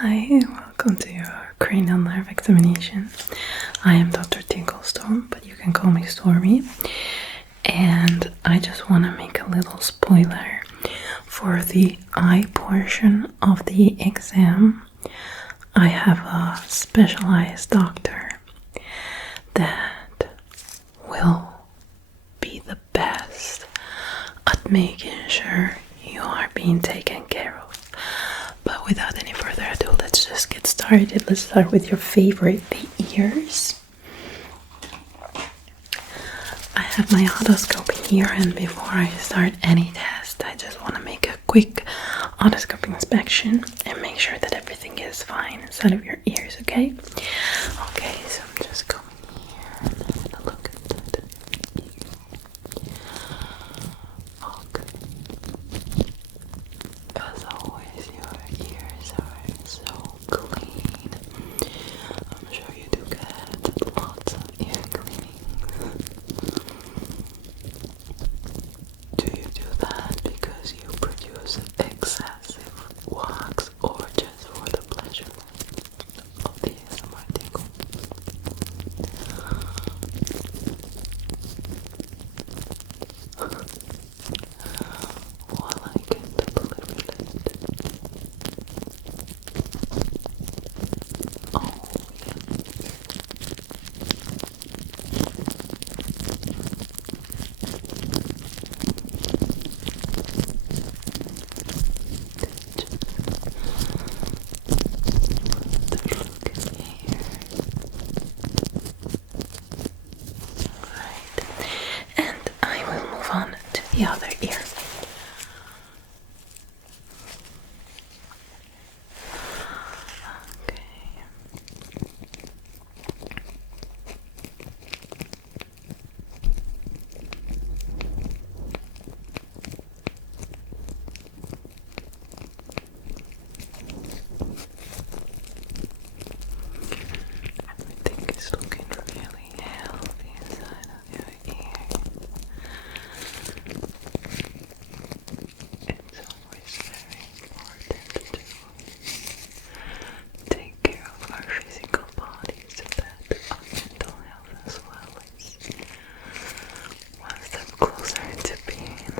Hi, welcome to your cranial nerve examination. I am Dr. Tinklestorm, but you can call me Stormy. And I just want to make a little spoiler for the eye portion of the exam. I have a specialized doctor that will be the best at making sure you are being taken care of. But without any further ado, let's just get started. Let's start with your favorite, the ears. I have my otoscope here, and before I start any test, I just want to make a quick otoscope inspection and make sure that everything is fine inside of your ears, okay? Okay, so I'm just coming here and a look at that. Okay. As always, your ears are so clean. I'm sure you do get lots of ear cleaning. Do you do that because you produce excessive wax or just for the pleasure of the ASMR tingle? While I get the delivery list. Oh, yeah. Right. And I will move on to the other ear. Okay. Everything is looking really healthy inside of your ear. It's always very important to take care of our physical body so that our mental health as well is one step closer to being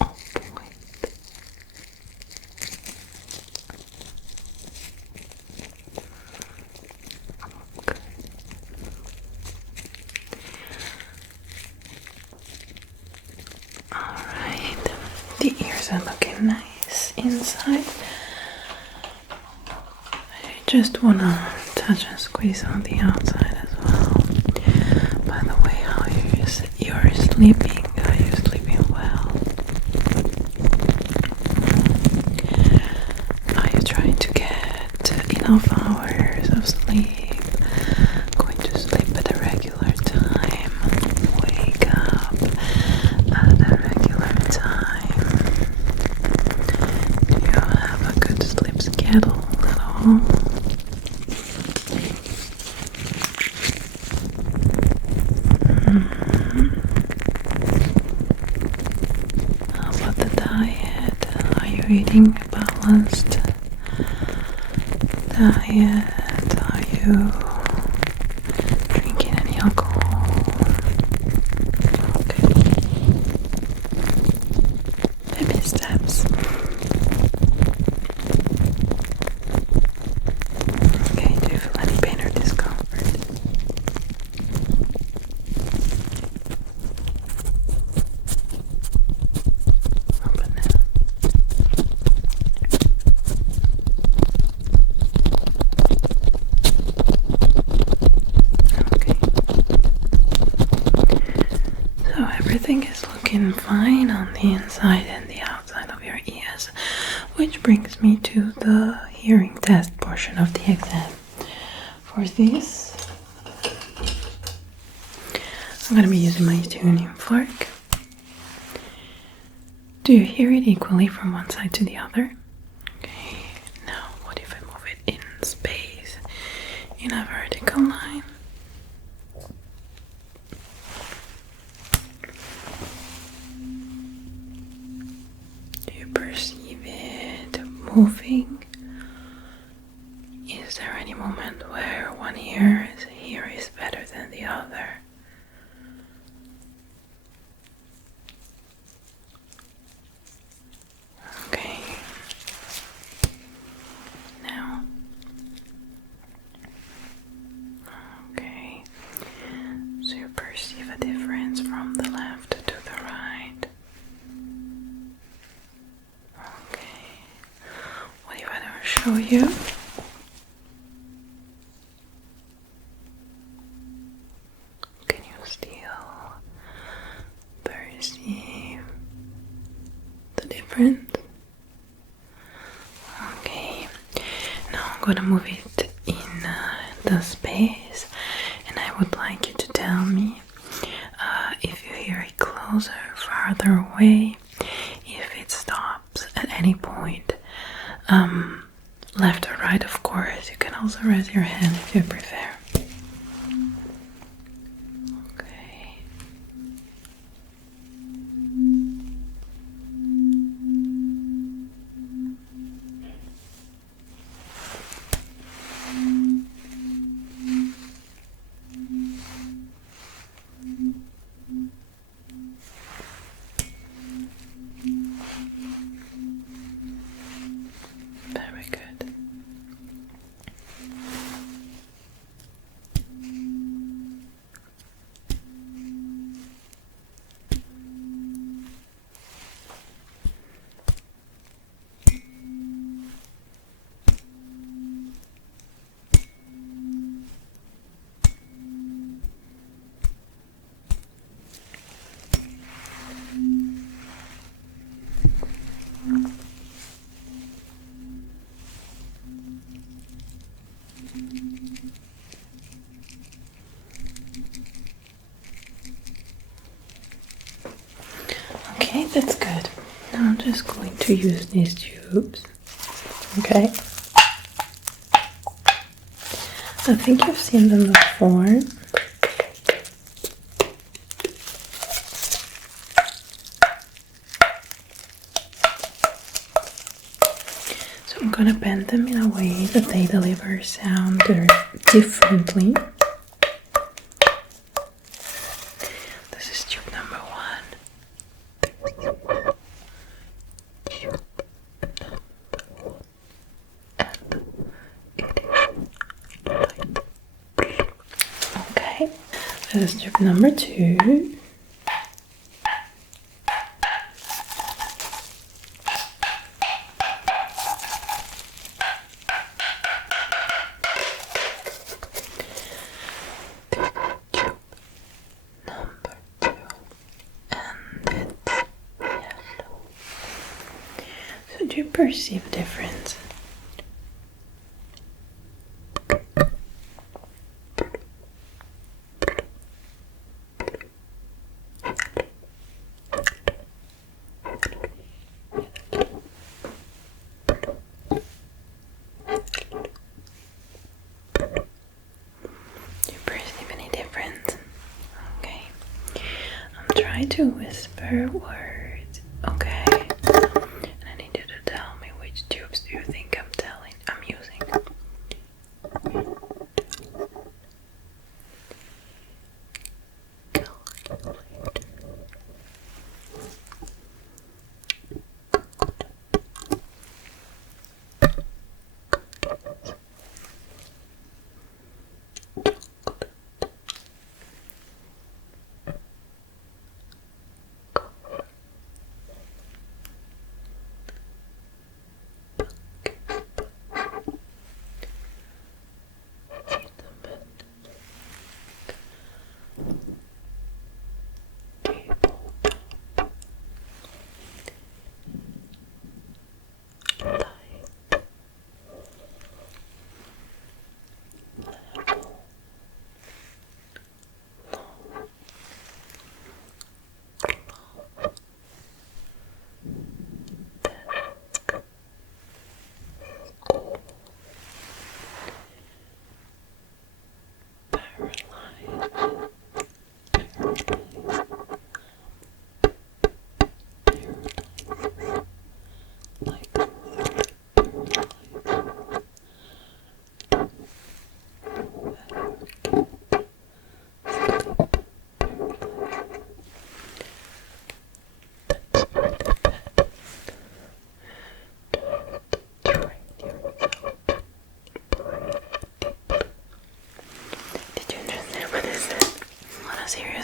on point. Okay. Alright, the ears are looking nice inside. I just wanna touch and squeeze on the outside as well. By the way, how you're sleeping? Are you sleeping well? Are you trying to get enough hours of sleep? Going to sleep at a regular time? Wake up at a regular time? Do you have a good sleep schedule at all? How about the diet? Are you eating a balanced diet? Are you drinking any alcohol? Okay. Baby steps. Okay, do you feel any pain or discomfort? Open it. Okay. So everything is looking fine on the inside and the outside of your ears, which brings me to the hearing test portion of the exam. For this, I'm going to be using my tuning fork. Do you hear it equally from one side to the other? Okay, now what if I move it in space, in a vertical line? Do you perceive it moving moment where one ear is better than the other. Okay. Now. Okay. So you perceive a difference from the left to the right. Okay. What if I show you? Can you still perceive the difference? Okay. Now I'm gonna move it in the space, and I would like you to tell me if you hear it closer, farther away, if it stops at any point. Left or right, of course. You can also raise your hand if you prefer. Okay. Very good. Okay, that's good. Now I'm just going to use these tubes. Okay. I think you've seen them before. So I'm gonna bend them in a way that they deliver sound differently. This is tube number 1. Okay, this is tube number 2. So do you perceive a difference? Try to whisper words, okay? And I need you to tell me which tubes do you think I'm using.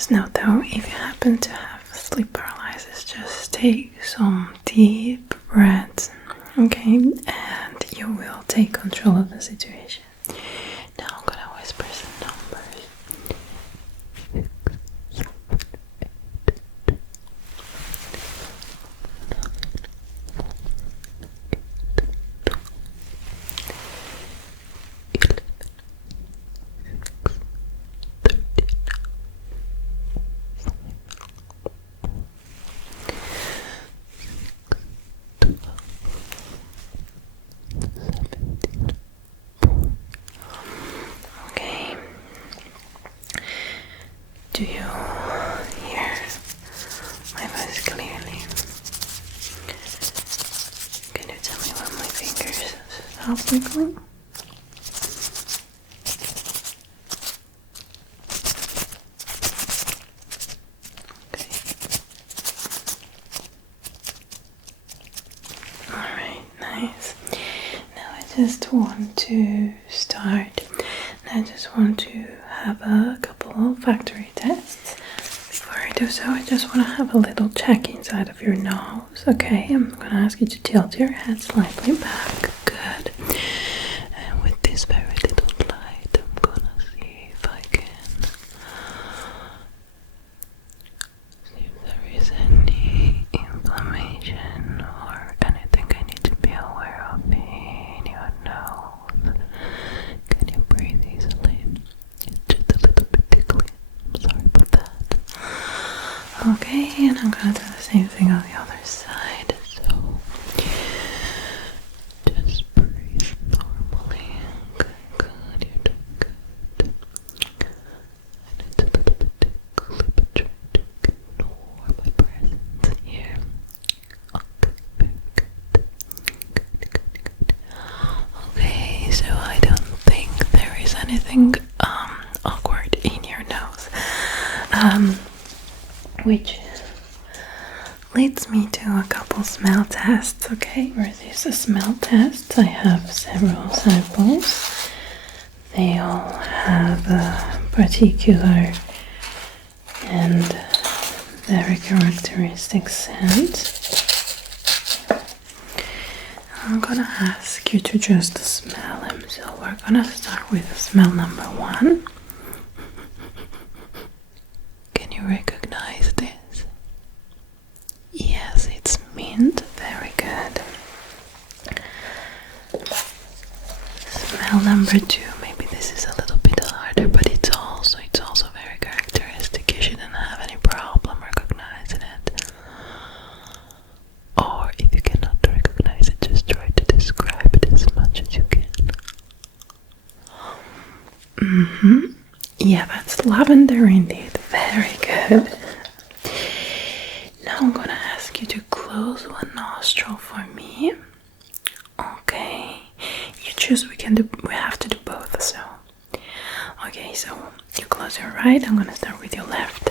Just note though, if you happen to have sleep paralysis, just take some deep breaths, okay? And you will take control of the situation. Now I'm gonna whisper some numbers. 6, 7, 8, 9, 10, 11, 12, 13, 14. Okay. Do you hear my voice clearly? Can you tell me when my fingers stop wiggling? Okay. Alright, nice. Now I just want to start. I just want to have a couple of factory tests. Before I do so, I just want to have a little check inside of your nose. Okay, I'm going to ask you to tilt your head slightly back. Good. And with this very little light, I'm going to see if I can see if there is any inflammation or anything I need to be aware of in your nose. Can you breathe easily? It's just a little bit tickly. Sorry about that. Okay, and I'm gonna do the same thing on the other side. So just breathe normally. Good, you're doing good. And it's a little bit tickly, but try to ignore my presence here. Okay, very good. Good. Okay, so I don't think there is anything awkward in your nose. Which leads me to a couple smell tests, okay? Where these smell tests, I have several samples. They all have a particular and very characteristic scent. I'm gonna ask you to just smell them. So we're gonna start with smell number 1. Can you recognize this? Yes, it's mint. Very good. Smell number 2. Maybe this is a little bit harder, but it's also very characteristic. You shouldn't have any problem recognizing it. Or if you cannot recognize it, just try to describe it as much as you can. Yeah, that's lavender indeed. Very good. Now I'm gonna ask you to close one nostril for me. Okay. You choose. We have to do both. So. Okay. So you close your right. I'm gonna start with your left.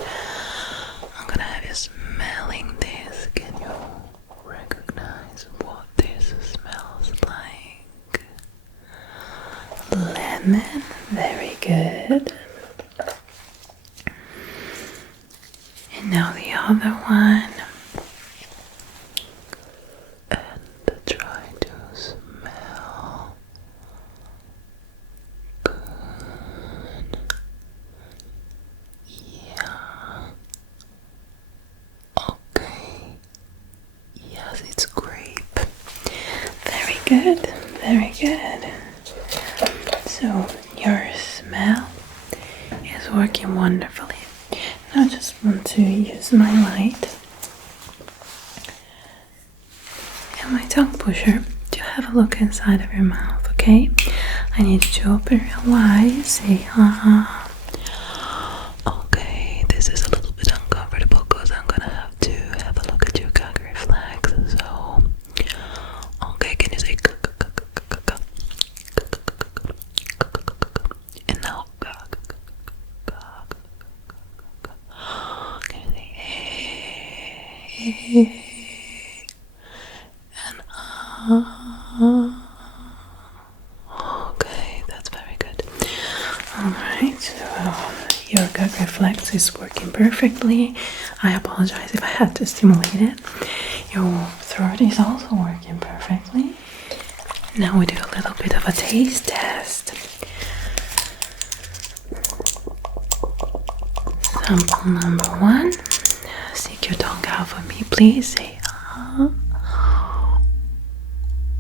I'm gonna have you smelling this. Can you recognize what this smells like? Lemon. Very good. And now the other one. And try to smell. Good. Yeah. Okay. Yes, it's grape. Very good. Very good. So your smell is working wonderfully. Now I just want to use my light and my tongue pusher to have a look inside of your mouth, okay? I need you to open your eyes, say Okay, this is a little bit uncomfortable because I'm gonna have to have a look at your gag reflex. So, okay, can you say and now can you say and okay, that's very good. Alright, so your gag reflex reflex is working perfectly. I apologize if I had to stimulate it. Your throat is also working perfectly. Now we do a little bit of a taste test. Sample number 1. Stick your tongue out for me, please. Say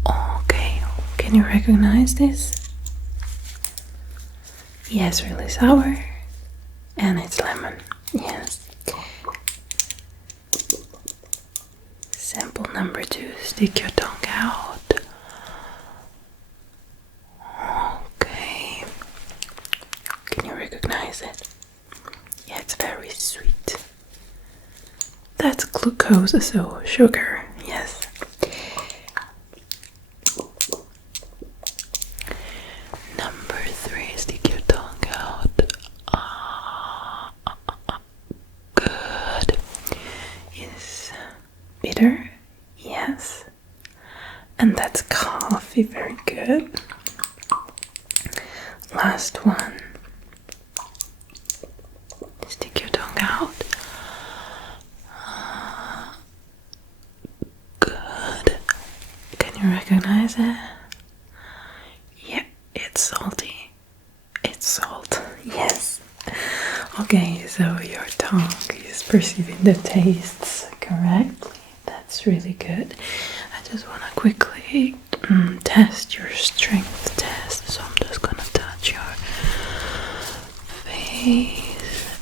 Okay, can you recognize this? Yes, really sour. And it's lemon. Yes. Sample number 2. Stick your tongue out. Okay. Can you recognize it? Yeah, it's very sweet. That's glucose, so sugar. Yes. Number 3. Stick your tongue out. Good. Is bitter? Yes. And that's coffee. Very good. Last one. Stick your tongue out. Good. Can you recognize it? Yeah, it's salty. It's salt. Yes. Okay, so your tongue is perceiving the tastes correctly. That's really good. I just want to quickly test your strength test. So I'm just gonna touch your face.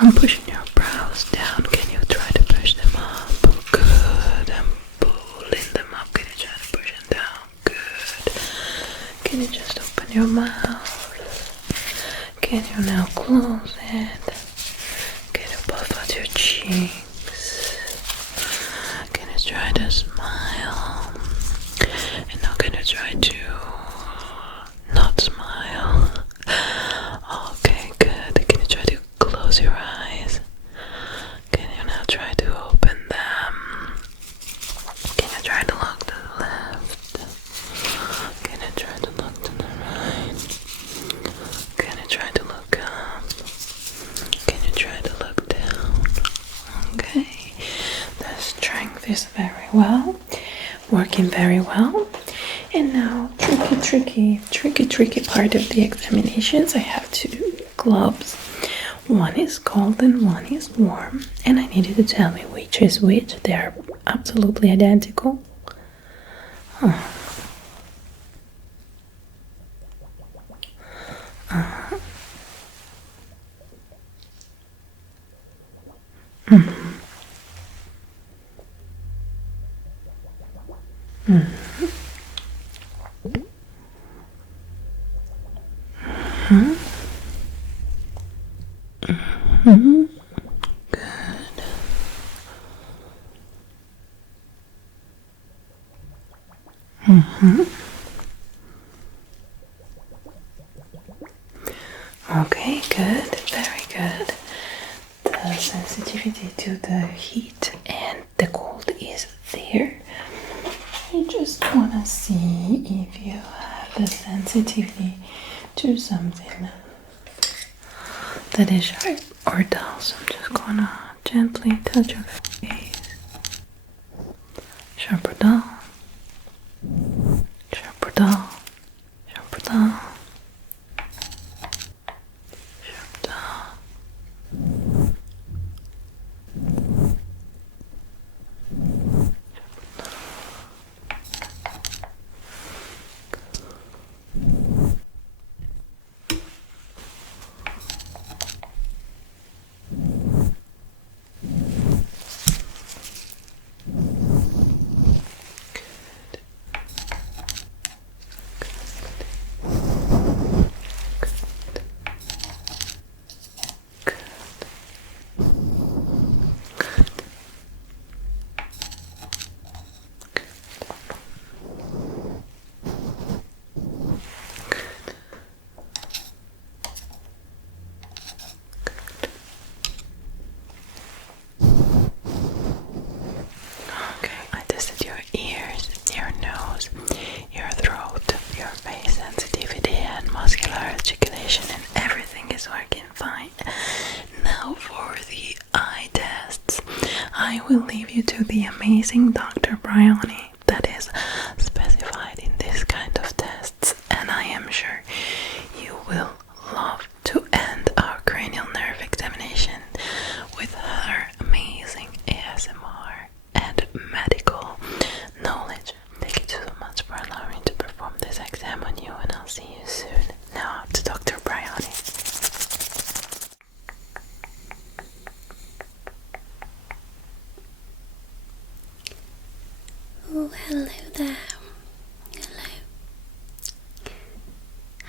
I'm pushing your brows down. Can you try to push them up? Good. I'm pulling them up. Can you try to push them down? Good. Can you just open your mouth? Can you now close it? Can you puff out your cheeks? Can you try to smile? And now can you try to not smile? Okay, good. Can you try to close your eyes? Can you now try to open them? Can you try to look to the left? Can you try to look to the right? Can you try to look up? Can you try to look down? Okay. The strength is very well. Working very well. And now, tricky part of the examinations. I have 2 gloves. One is cold and one is warm. And I need you to tell me which is which. They are absolutely identical. Okay, good, very good. The sensitivity to the heat and the cold is there. I just want to see if you have the sensitivity to something that is sharp or dull. So I'm just gonna gently touch your face. Sharp or dull? Sharp or dull? Sharp or dull? Sharp dull.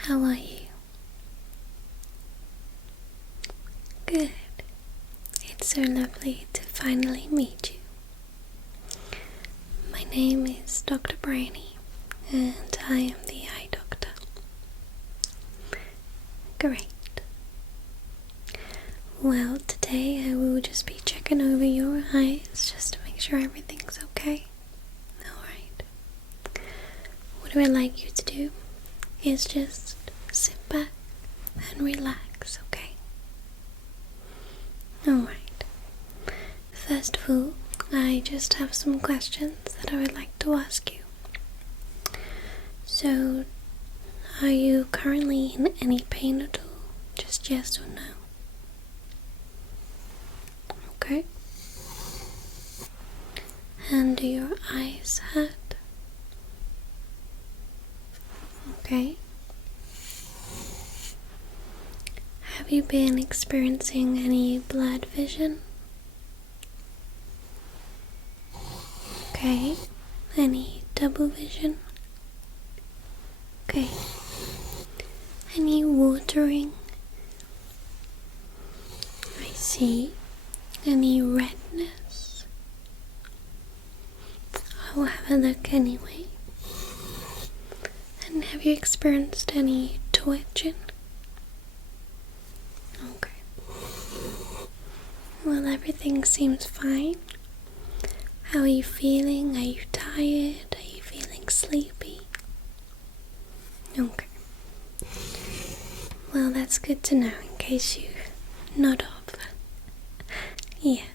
How are you? Good. It's so lovely to finally meet you. My name is Dr. Bryoni, and I am the eye doctor. Great. Well, today I will just be checking over your eyes just to make sure everything's okay. Alright. What I would like you to do is just sit back and relax, okay? Alright. First of all, I just have some questions that I would like to ask you. So, are you currently in any pain at all? Just yes or no? Okay. And do your eyes hurt? Okay. Have you been experiencing any blurred vision? Okay. Any double vision? Okay. Any watering? I see. Any redness? I'll have a look anyway. And have you experienced any twitching? Okay. Well, everything seems fine. How are you feeling? Are you tired? Are you feeling sleepy? Okay. Well, that's good to know in case you nod off. Yes.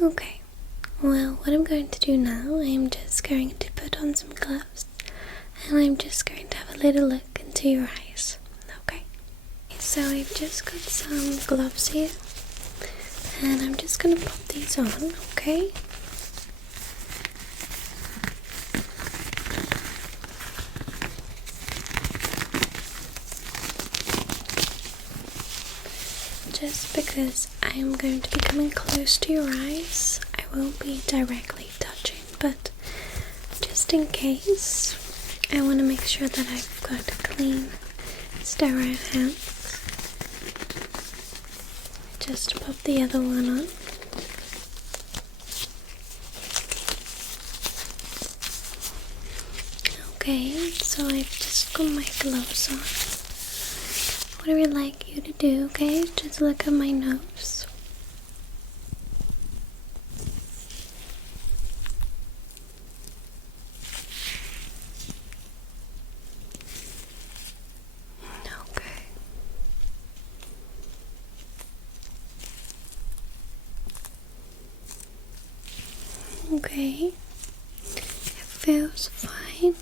Okay. Well, what I'm going to do now, I'm just going to put on some gloves and I'm just going to have a little look into your eyes. Okay. So I've just got some gloves here and I'm just going to pop these on, okay? Just because I am going to be coming close to your eyes, I won't be directly touching, but just in case, I want to make sure that I've got clean, sterile hands. Just pop the other one on. Okay, so I've just got my gloves on. What I would like you to do, okay, just look at my nose. Okay. Okay. It feels fine.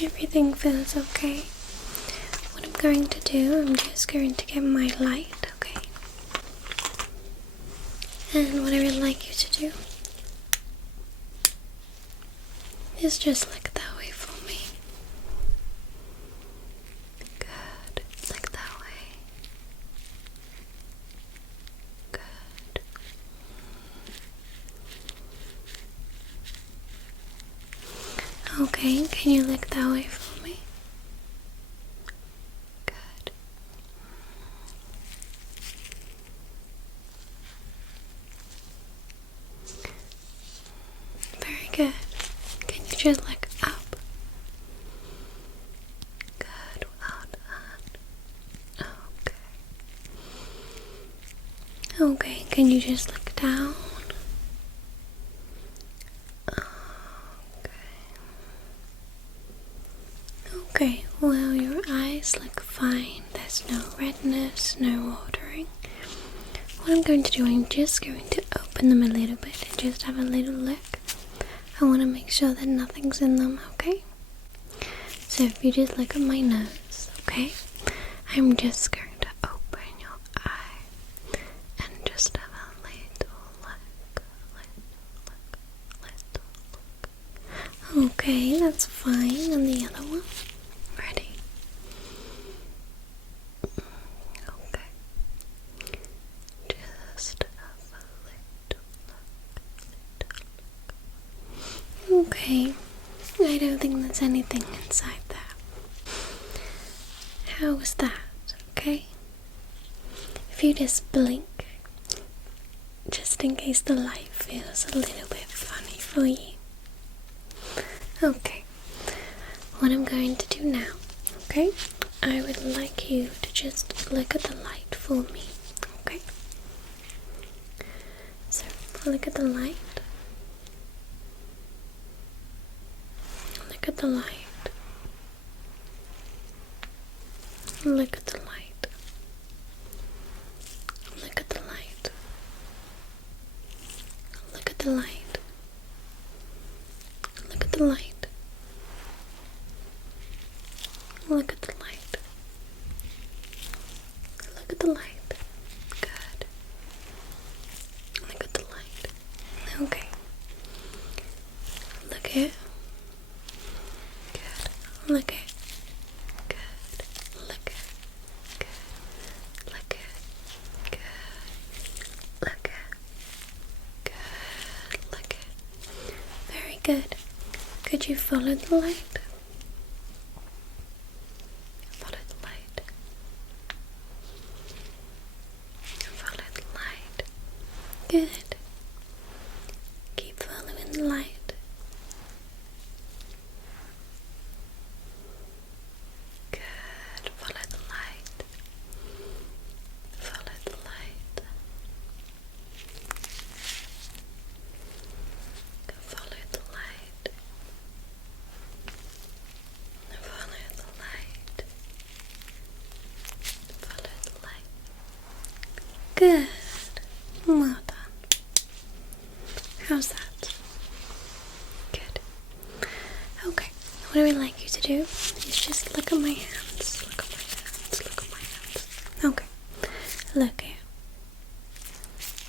Everything feels okay. What I'm going to do, I'm just going to get my light, okay? And what I would like you to do is just look that way for me. Good. Look that way. Good. Okay, can you look that way for me? Good. Very good. Can you just look up? Good. Without that. Okay. Okay, can you just look down? Okay, well, your eyes look fine. There's no redness, no watering. What I'm going to do, I'm just going to open them a little bit and just have a little look. I want to make sure that nothing's in them, okay? So if you just look at my nose, okay? I'm just going to open your eye and just have a little look. Okay, that's fine. And the other one? Ready? Okay. Just Okay, I don't think there's anything inside there. How was that? Okay? If you just blink, just in case the light feels a little bit funny for you. Okay, what I'm going to do now, okay? I would like you to just look at the light for me, okay? So, look at the light. Look at the light. Look at the light. Look at the light. Look at the light. Look at the light. Look at the light. Look at the light. Good. Look at the light. Okay. Look it. Good. Look it. Good. Look it. Good. Look it. Good. Look it. Good. Look it. Very good. Could you follow the light? Follow the light. Follow the light. Good. Keep following the light. Good. Follow the light. Follow the light. Follow the light. Follow the light. Follow the light. Good. Well done. How's that? Good. Okay. What I would like you to do is just look at my hands. Look at my hands. Look at my hands. Okay. Look here.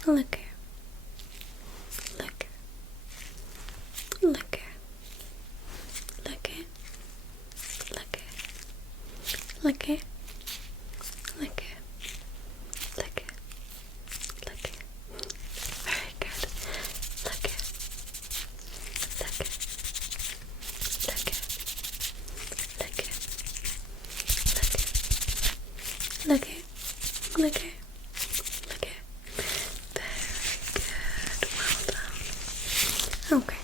Look here. Look here. Look here. Look here. Look here. Look here. Look here. Look here. Look here. Very good. Look here. Look here. Look here. Look here. Look here. Look here. Look here. Very good. Well done. Okay.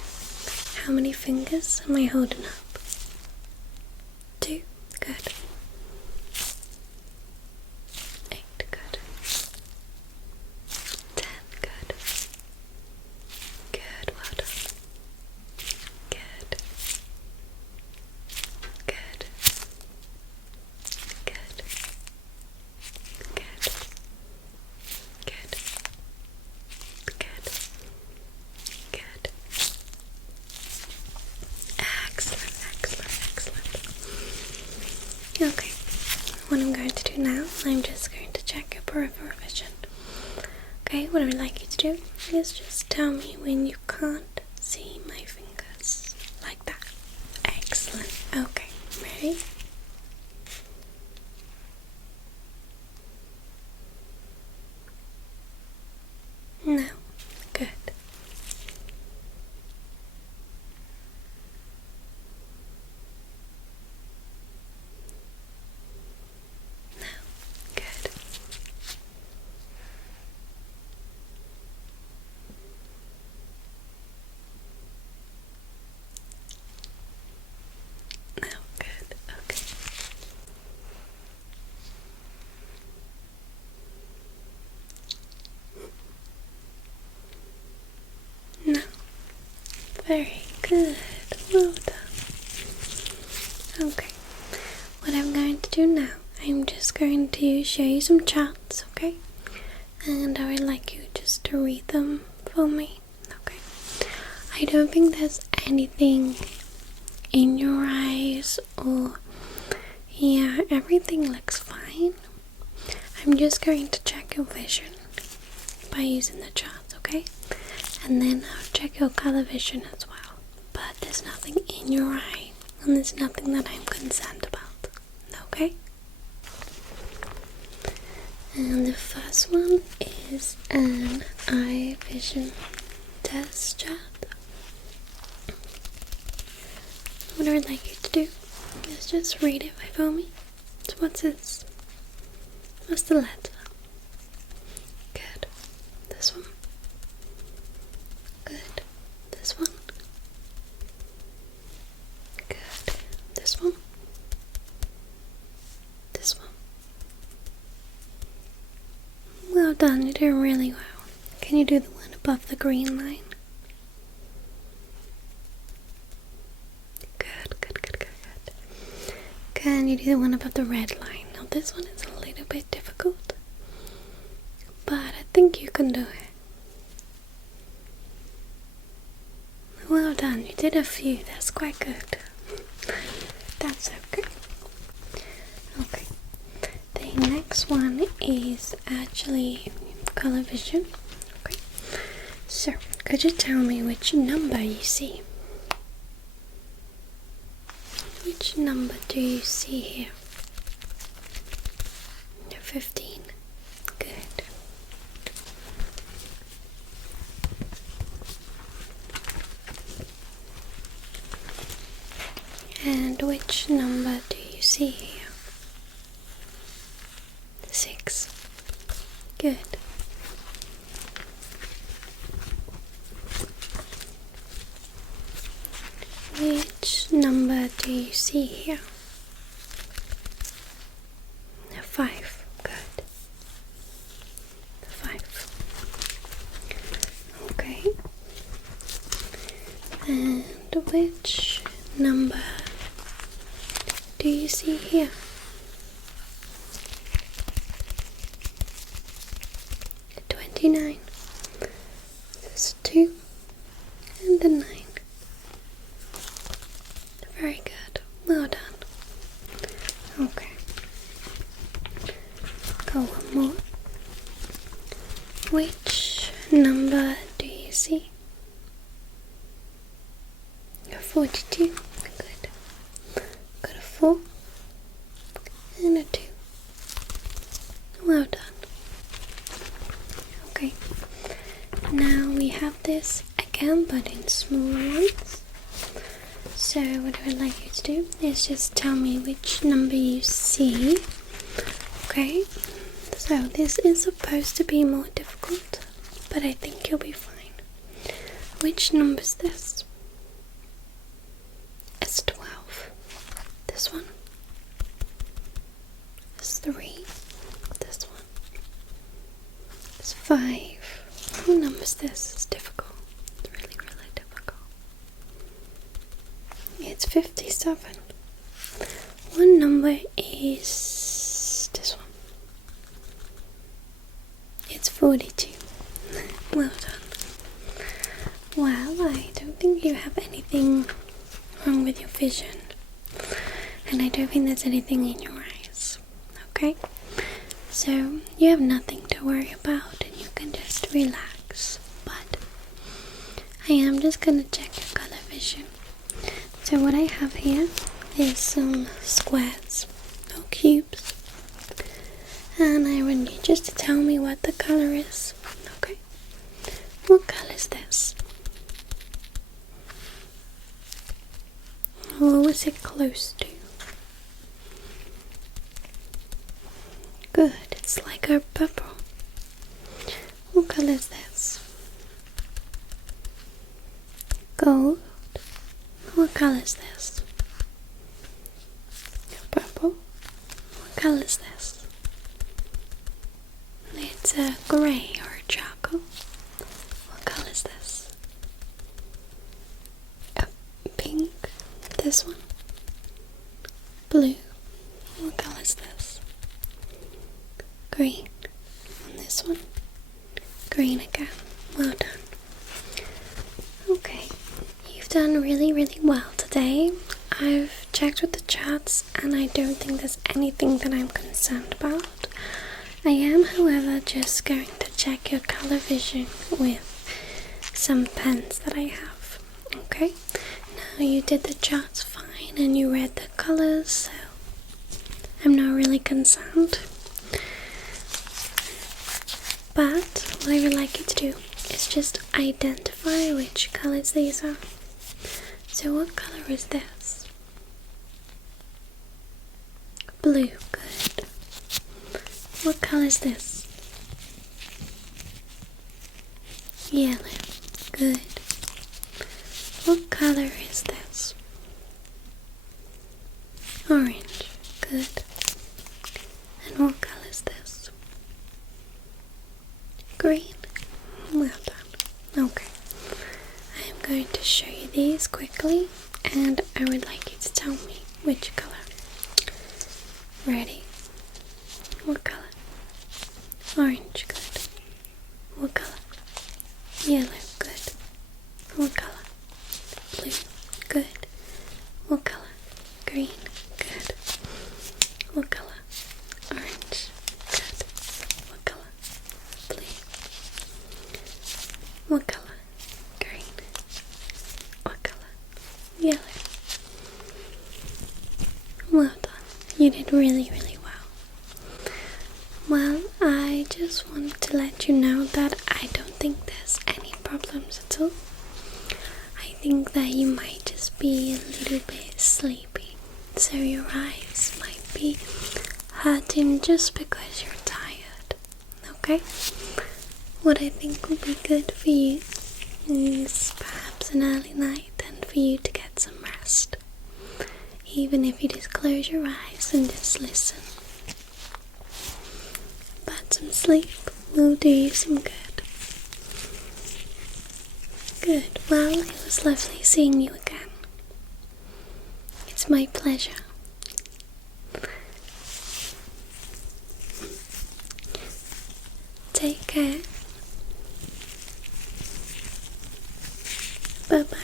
How many fingers am I holding up? 2. Good. 8. Good. 10. Good. Good. Well done. Good. Good. Good. Good. Good. Good. Good. Excellent, excellent, excellent. Okay, what I'm going to do now, I'm just going to check your peripheral vision. Okay, what I would like you to do is just tell me when you can't see my fingers. Like that. Excellent. Okay, ready? No. Good. No. Good. No. Good. Okay. No. Very good. Well done. Okay. What I'm going to do now, I'm just going to show you some charts, okay? And I would like you just to read them for me, okay? I don't think there's anything in your eyes or... Yeah, everything looks fine. I'm just going to check your vision by using the charts, okay? And then I'll check your color vision as well. But there's nothing in your eye, and there's nothing that I'm concerned about, okay? And the first one is an eye vision test chart. what I would like you to do is just read it for me. So what's this? What's the letter? Good. This one. Good. This one. Good. This one. This one. Well done, you're doing really well. Can you do the one above the green line? Good, good, good, good, good. Can you do the one above the red line? Now this one is a little bit difficult, but I think you can do it. Well done, you did a few, that's quite good. That's okay. Okay, the next one is actually color vision. Okay, so could you tell me which number you see? Which number do you see here? 15. Good. And which number do you see here? 6. Good. Which number do you see here? 5. Good. 5. Okay. And which number do you see here? 29. There's 2 and the 9. Very good. Well done. Okay. Go one more. Which number do you see? 42. Good. Got a 4 and a 2. Well done. Okay. Now we have this again, but in smaller ones. So what I would like you to do is just tell me which number you see. Okay, so this is supposed to be more difficult, but I think you'll be fine. Which number is this? It's 12. This one? It's 3. This one? It's 5. What number is this? It's difficult. It's really, really difficult. It's 57. What number is this one? It's 42. Well done. Well, I don't think you have anything wrong with your vision. And I don't think there's anything in your eyes. Okay? So, you have nothing to worry about and you can just relax. But I am just going to check your color vision. So what I have here is some squares or cubes, and I want you just to tell me what the color is. Okay, what color is this? What was it close to? Good, it's like a purple. What color is this? Gold. What color is this? Purple. What color is this? It's a grey or a charcoal. What color is this? A pink. This one. Blue. What color is this? Green. And this one. Green again. Well done. Okay. You've done really, really well today. I've checked with the charts and I don't think there's anything that I'm concerned about. I am, however, just going to check your color vision with some pens that I have. Okay? Now you did the charts fine and you read the colors, so I'm not really concerned. But what I would like you to do is just identify which colors these are. So what color is this? Blue, good. What color is this? Yellow, good. What color is this? Orange, good. And what color is this? Green, well done. Okay, I am going to show you these quickly, and I would like you to tell me which color. Ready? What color? Orange, good. What color? Yellow, good. What color? Blue, good. What color? Green, good. What color? Orange, good. What color? Blue. What color? Green. What color? Yellow. Well done. You did really, really well. Well, I just wanted to let you know that I don't think there's any problems at all. I think that you might just be a little bit sleepy, so your eyes might be hurting just because you're tired. Okay? What I think would be good for you is perhaps an early night and for you to get some rest. Even if you just close your eyes and just listen. But some sleep will do you some good. Good, well, it was lovely seeing you again. It's my pleasure. Take care. Bye-bye.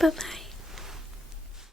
Bye-bye. Bye-bye.